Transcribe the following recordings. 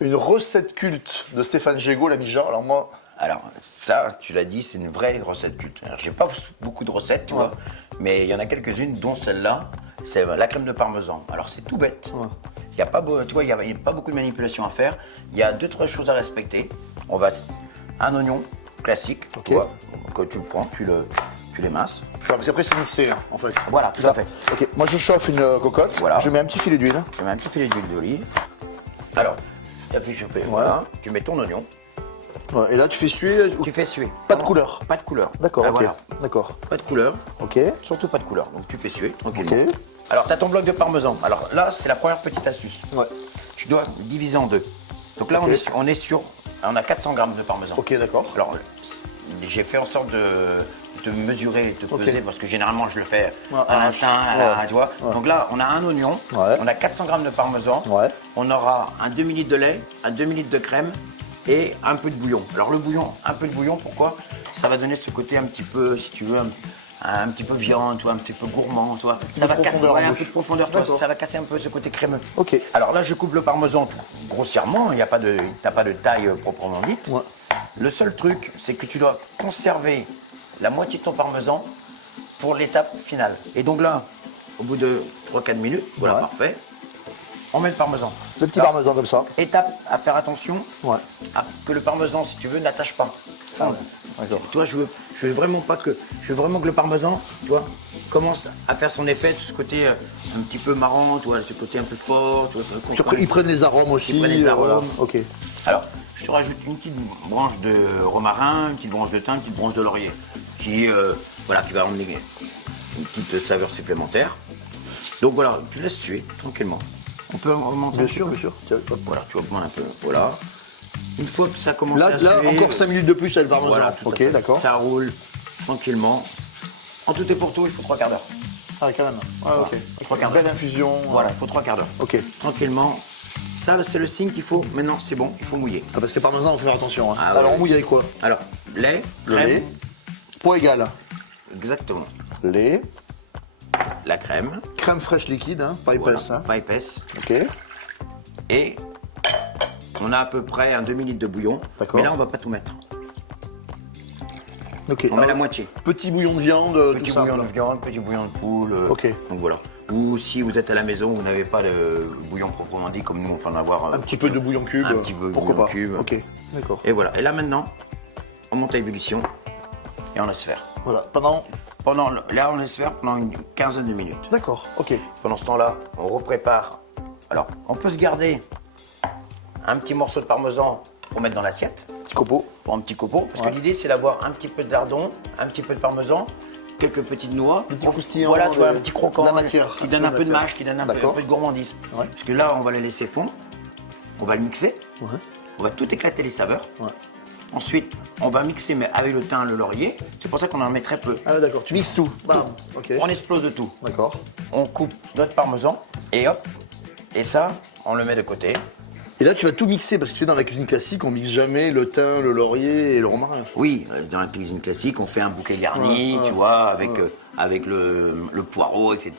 Une recette culte de Stéphane Gégaud, l'ami Jean. Alors moi, Alors, ça, tu l'as dit, c'est une vraie recette culte. Alors, j'ai pas beaucoup de recettes, tu vois, mais il y en a quelques-unes, dont celle-là, c'est la crème de parmesan. Alors, c'est tout bête. Il y a pas, tu vois, il y a pas beaucoup de manipulation à faire. Il y a 2-3 choses à respecter. Un oignon classique, tu vois, que tu le prends, tu l'éminces. parce qu'après c'est mixé, hein, en fait. Voilà, tout à fait. Ok, moi je chauffe une cocotte, Voilà. je mets un petit filet d'huile. Tu mets un petit filet d'huile d'olive. Alors, tu as fait chauffer, voilà. Tu mets ton oignon. Ouais, et là tu fais suer. Tu fais suer. Pas de couleur. Pas de couleur. D'accord, Ah, ok. voilà. D'accord. Pas de couleur. Ok. Surtout pas de couleur. Donc tu fais suer tranquillement. Ok. Alors tu as ton bloc de parmesan. Alors là, c'est la première petite astuce. Ouais. Tu dois diviser en deux. Donc là, on a 400 grammes de parmesan. Ok, d'accord. Alors, j'ai fait en sorte de mesurer, de peser, parce que généralement je le fais à l'instinct, tu vois. Donc là, on a un oignon, on a 400 grammes de parmesan, on aura un demi-litre de lait, un demi-litre de crème et un peu de bouillon. Alors le bouillon, un peu de bouillon, pourquoi? Ça va donner ce côté un petit peu, si tu veux, un petit peu viande, tu vois, un petit peu gourmand, tu vois. Ça va casser un peu de profondeur, tu vois, ça va casser un peu ce côté crémeux. Ok. Alors là, je coupe le parmesan grossièrement, t'as pas de taille proprement dite. Ouais. Le seul truc, c'est que tu dois conserver la moitié de ton parmesan pour l'étape finale. Et donc là, au bout de 3-4 minutes, voilà, parfait, on met le parmesan. Le petit parmesan comme ça. Étape à faire attention, Ouais. que le parmesan, si tu veux, n'attache pas. D'accord. Tu vois, je veux vraiment que le parmesan, tu vois, commence à faire son effet, ce côté un petit peu marrant, tu vois, ce côté un peu fort. Tu vois, Ils prennent les arômes aussi. Ils prennent les arômes. Voilà. Ok. Alors, je te rajoute une petite branche de romarin, une petite branche de thym, une petite branche de laurier, qui va emmener une petite saveur supplémentaire. Donc voilà, tu laisses suer tranquillement. On peut remonter. Bien sûr, bien sûr. Tiens, hop. Voilà, tu augmentes un peu. Voilà. Une fois que ça commence à Là, suer, encore 5 minutes de plus, c'est le parmesan. voilà, tout à Ok, fait. d'accord. Ça roule tranquillement. En tout et pour tout, il faut 3 quarts d'heure. Ah, quand même. Ah, ok. Trois quarts d'heure. Belle infusion. Voilà, il faut 3 quarts d'heure. Ok. Tranquillement. Ça, c'est le signe qu'il faut. Maintenant, c'est bon, il faut mouiller. Ah, parce que parmesan, on faut faire attention. Hein. Ah, Alors, ouais. on mouille avec quoi? Alors, lait, Le crème. lait. Poids égal. Exactement. Lait. La crème. Crème fraîche liquide, hein, pas épaisse. Voilà, Hein. pas épaisse. Ok. Et on a à peu près un demi-litre de bouillon. D'accord. Mais là, on va pas tout mettre. Ok. On met la moitié. Petit bouillon de viande, Petit tout ça. bouillon de viande, petit bouillon de poule. Ok. Donc voilà. Ou si vous êtes à la maison, vous n'avez pas de bouillon proprement dit, comme nous, on peut en avoir. Un petit peu de bouillon cube. Un petit peu de Pourquoi bouillon pas. cube. Ok. D'accord. Et voilà. Et là maintenant, on monte à ébullition et on laisse faire. Voilà. Là, on laisse faire pendant une quinzaine de minutes. D'accord. Ok. Pendant ce temps-là, on reprépare. Alors, on peut se garder un petit morceau de parmesan pour mettre dans l'assiette, Petit copeau. pour un petit copeau, parce que l'idée c'est d'avoir un petit peu de lardon, un petit peu de parmesan, quelques petites noix, Des petits croustillants, voilà, tu vois, un petit croquant, de la matière, qui donne un peu de matière. mâche, qui donne un peu D'accord. de gourmandise. Ouais. Parce que là, on va le laisser fondre, on va le mixer, Ouais. on va tout éclater les saveurs. Ouais. Ensuite, on va mixer, mais avec le thym, le laurier. C'est pour ça qu'on en met très peu. Ah, d'accord. Tu mixes tout. Bam. Ok. On explose de tout. D'accord. On coupe notre parmesan et hop, et ça, on le met de côté. Et là, tu vas tout mixer parce que tu sais, dans la cuisine classique, on mixe jamais le thym, le laurier et le romarin. Oui, dans la cuisine classique, on fait un bouquet garni, tu vois, avec le poireau, etc.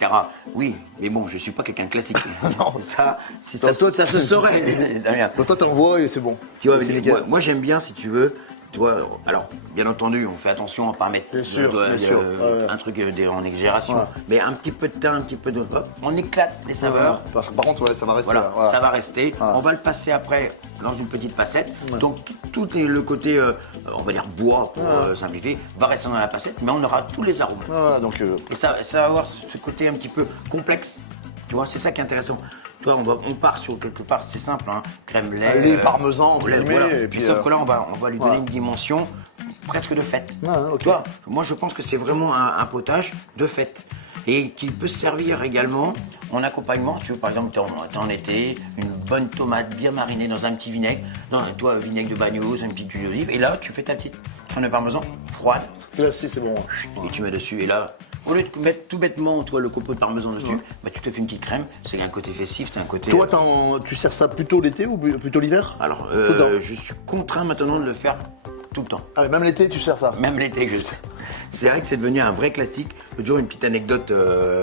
Oui, mais bon, je suis pas quelqu'un de classique. Non, ça, si ça, toi, ça se saurait, Damien. Donc toi, t'envoies et c'est bon. Tu vois, C'est mais nickel. moi j'aime bien, si tu veux, tu vois, alors, bien entendu, on fait attention à ne pas mettre Bien sûr. un truc en exagération, Ouais. mais un petit peu de thym, un petit peu de... Hop, on éclate les saveurs. Par contre, ouais, ça va rester. Voilà, là. Voilà. ça va rester. On va le passer après dans une petite passette. Donc tout est le côté, on va dire bois pour simplifier, va rester dans la passette, mais on aura tous les arômes. Voilà, donc, Et ça va avoir ce côté un petit peu complexe. Tu vois, c'est ça qui est intéressant. Tu vois, on part sur quelque part, c'est simple, hein, crème, lait, lait, parmesan, entre lait, guillemets, voilà. et Puis puis, sauf que là, on va lui donner voilà. une dimension presque de fête. Ok. Tu vois, moi je pense que c'est vraiment un potage de fête. Et qui peut se servir également en accompagnement. Tu veux, par exemple, t'es en été, une bonne tomate bien marinée dans un petit vinaigre, vinaigre de bagnos, une petite huile d'olive, et là, tu fais ta petite crème de parmesan froide, Glacé, c'est bon. et tu mets dessus, et là, au lieu de mettre tout bêtement, toi, le copeau de parmesan dessus, bah, tu te fais une petite crème, c'est un côté festif, c'est un côté... Toi, tu sers ça plutôt l'été ou plutôt l'hiver? Alors, Tout le temps. je suis contraint maintenant de le faire tout le temps. Ah, même l'été, tu sers ça? Même l'été, je sais. C'est vrai que c'est devenu un vrai classique. L'autre jour, une petite anecdote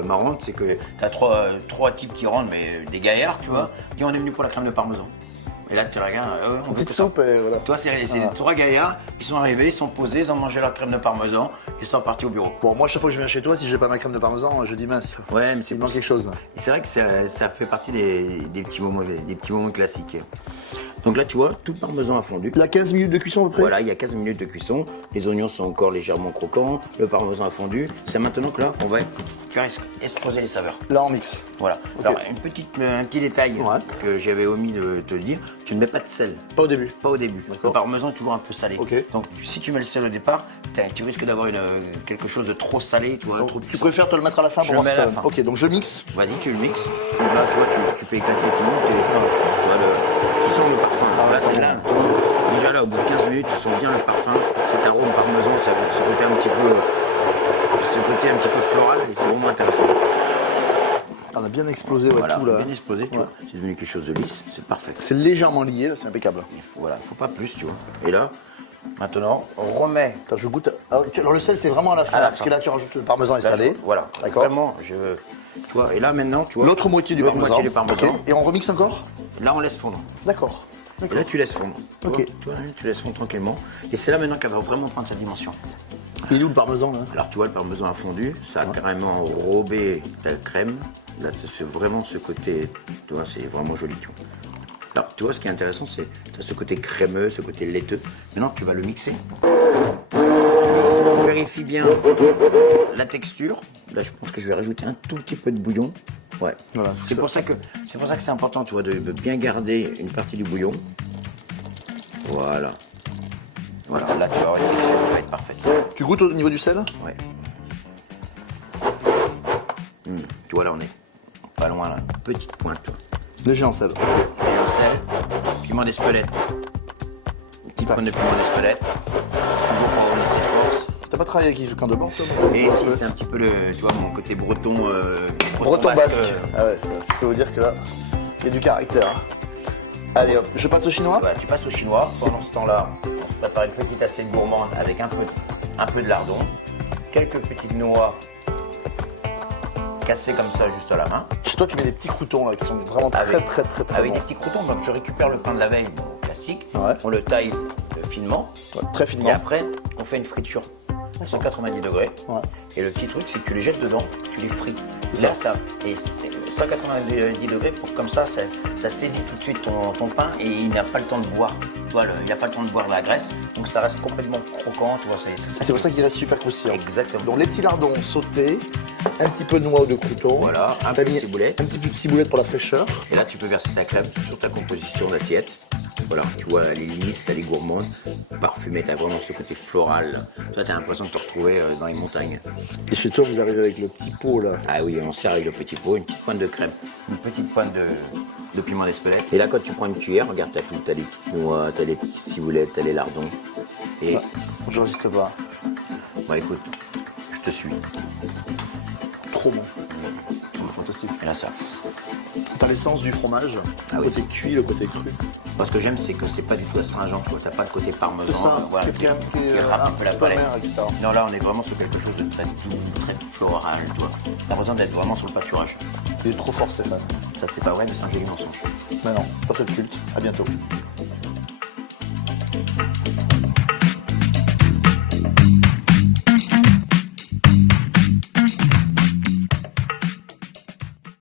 marrante, c'est que t'as trois types qui rentrent, mais des gaillards, tu vois. Et on est venu pour la crème de parmesan. Et là, tu regardes, Une petite soupe et voilà. Toi, c'est trois gaillards, ils sont arrivés, ils sont posés, ils ont mangé leur crème de parmesan, ils sont partis au bureau. Bon, moi, chaque fois que je viens chez toi, si j'ai pas ma crème de parmesan, je dis mince. Ouais, mais il manque quelque chose. C'est vrai que ça fait partie des petits moments classiques. Donc là, tu vois, tout le parmesan a fondu. Il y a 15 minutes de cuisson à peu près. Voilà, il y a 15 minutes de cuisson. Les oignons sont encore légèrement croquants. Le parmesan a fondu. C'est maintenant que là, on va faire exploser les saveurs. Là, on mixe. Voilà. Okay. Alors, un petit détail que j'avais omis de te dire, tu ne mets pas de sel. Pas au début. Pas au début. Le parmesan est toujours un peu salé. Okay. Donc, si tu mets le sel au départ, tu risques d'avoir quelque chose de trop salé. Tu préfères te le mettre à la fin pour voir ça. Ok, donc je mixe. Vas-y, tu le mixes. Donc là, tu vois, tu fais éclater tout le monde. Tu sens le parfum. Déjà là, au bout de 15 minutes, tu sens bien le parfum, cet arôme parmesan, ce côté un petit peu floral, et c'est vraiment intéressant. On a bien explosé voilà, tout là. Bien explosé, tu vois. C'est devenu quelque chose de lisse, c'est parfait. C'est légèrement lié, c'est impeccable. Voilà, faut pas plus, tu vois. Et là, maintenant, on remet. Attends, je goûte. Alors le sel, c'est vraiment à la fin, parce que là, tu rajoutes le parmesan et salé. Voilà, d'accord. Vraiment, tu vois, et là maintenant, tu vois. L'autre moitié du parmesan. Okay. Et on remixe encore. Là, on laisse fondre. D'accord. Et là, tu laisses fondre. Ok. Tu laisses fondre tranquillement. Et c'est là maintenant qu'elle va vraiment prendre sa dimension. Il est où le parmesan là? Alors, tu vois, le parmesan a fondu. Ça a carrément enrobé ta crème. Là, c'est vraiment ce côté. Tu vois, c'est vraiment joli. Tu vois. Alors, tu vois, ce qui est intéressant, c'est tu as ce côté crémeux, ce côté laiteux. Maintenant, tu vas le mixer. Vérifie bien la texture. Là, je pense que je vais rajouter un tout petit peu de bouillon. Ouais. Voilà, c'est pour ça que c'est important, tu vois, de bien garder une partie du bouillon. Voilà. Voilà, là, tu vas avoir une texture qui va être parfaite. Tu goûtes au niveau du sel? Ouais. Tu vois, là, on est pas loin, là. Petite pointe, toi. Léger en sel. Léger en sel. Piment d'Espelette. Une petite pointe de piment d'Espelette. Toujours pour avoir cette force. T'as pas travaillé avec Yves Candebord, toi? Et si, c'est un petit peu tu vois, mon côté breton. Breton basque. Ah ouais, ça peut vous dire que là, il y a du caractère. Allez hop, je passe au chinois? Ouais, tu passes au chinois. Pendant ce temps-là, on se prépare une petite assiette gourmande avec un peu de lardon, quelques petites noix cassées comme ça juste à la main. Chez toi, tu mets des petits croûtons là qui sont vraiment très avec bons. des petits croûtons, donc je récupère le pain de la veille, classique. Ouais. On le taille finement. Ouais, très finement. Et après, on fait une friture. 190 degrés. Ouais. Et le petit truc, c'est que tu les jettes dedans, tu les frites. C'est ça. Et 190 degrés, pour comme ça saisit tout de suite ton pain et il n'a pas le temps de boire. Tu vois, il n'a pas le temps de boire de la graisse, donc ça reste complètement croquant. Tu vois, c'est pour ça qu'il reste super croustillant. Exactement. Donc les petits lardons sautés, un petit peu de noix ou de croûtons. Voilà, un peu de ciboulette. Un petit peu de ciboulette pour la fraîcheur. Et là, tu peux verser ta crème sur ta composition d'assiette. Voilà, tu vois, elle est lisse, elle est gourmande, parfumée, t'as vraiment ce côté floral. Toi, t'as l'impression de te retrouver dans les montagnes. Et chez toi, vous arrivez avec le petit pot là. Ah oui, on sert avec le petit pot, une petite pointe de crème, une petite pointe de piment d'Espelette. Et là, quand tu prends une cuillère, regarde, t'as les petites noix, t'as les petites ciboulettes, t'as les lardons. Et ouais, je résiste pas. Bah écoute, je te suis. Trop bon. Fantastique. Et là, ça. T'as l'essence du fromage, le côté cuit, le côté cru. Parce que j'aime, c'est que c'est pas du tout astringent, tu vois, t'as pas le côté parmesan, voilà, qui râpe un peu la palette. Non, là, on est vraiment sur quelque chose de très doux, très floral, tu vois. T'as l'impression d'être vraiment sur le pâturage. Il est trop fort, Stéphane. Ça, c'est pas vrai, mais c'est un joli mensonge. Mais non, pas cette culte. À bientôt.